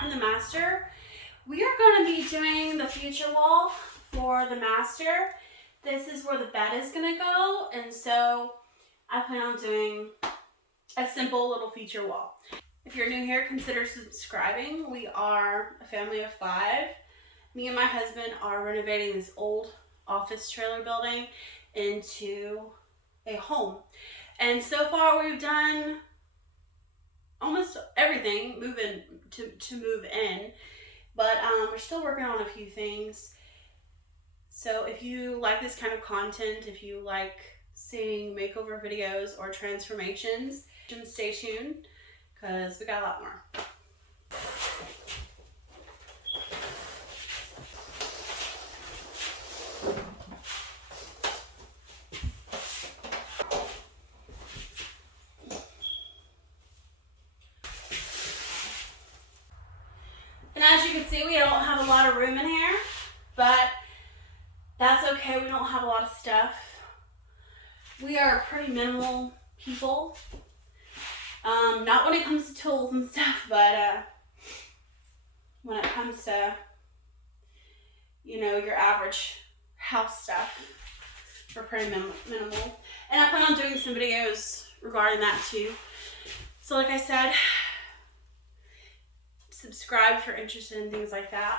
back in the master. We are going to be doing the future wall for the master. This is where the bed is going to go, and so I plan on doing a simple little feature wall. If you're new here, consider subscribing. We are a family of 5. Me and my husband are renovating this old office trailer building into a home. And so far we've done almost everything moving to move in, but we're still working on a few things. So if you like this kind of content, if you like seeing makeover videos or transformations, stay tuned because we got a lot more. And as you can see, we don't have a lot of room in here, but that's okay. We don't have a lot of stuff. We are pretty minimal people. Not when it comes to tools and stuff, but when it comes to, you know, your average house stuff, we're pretty minimal. And I plan on doing some videos regarding that too. So like I said, subscribe if you're interested in things like that.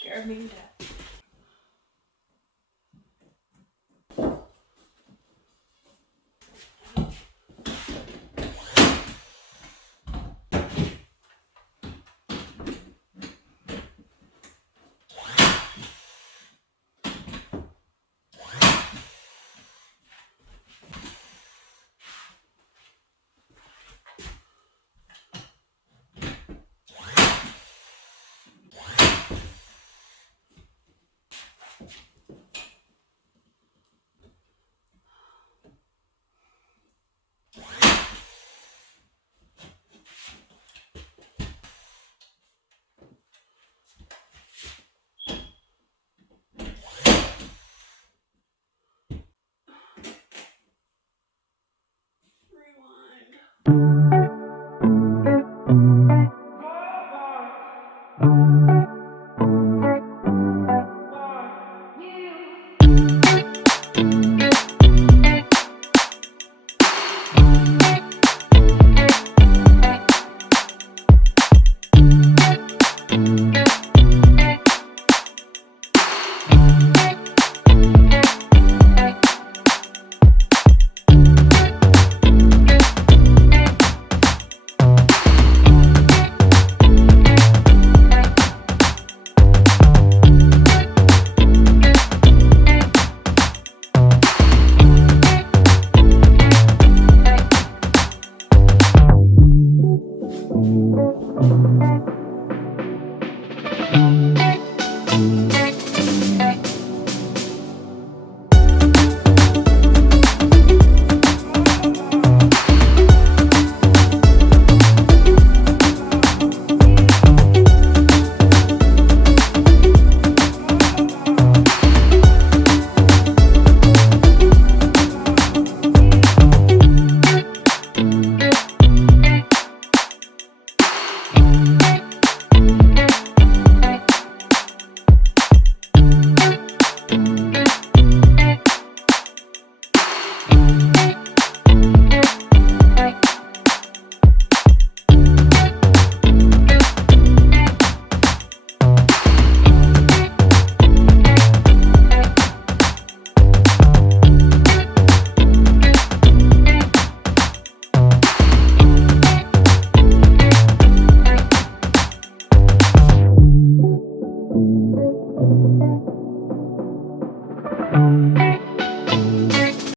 Scared me to death. Rewind.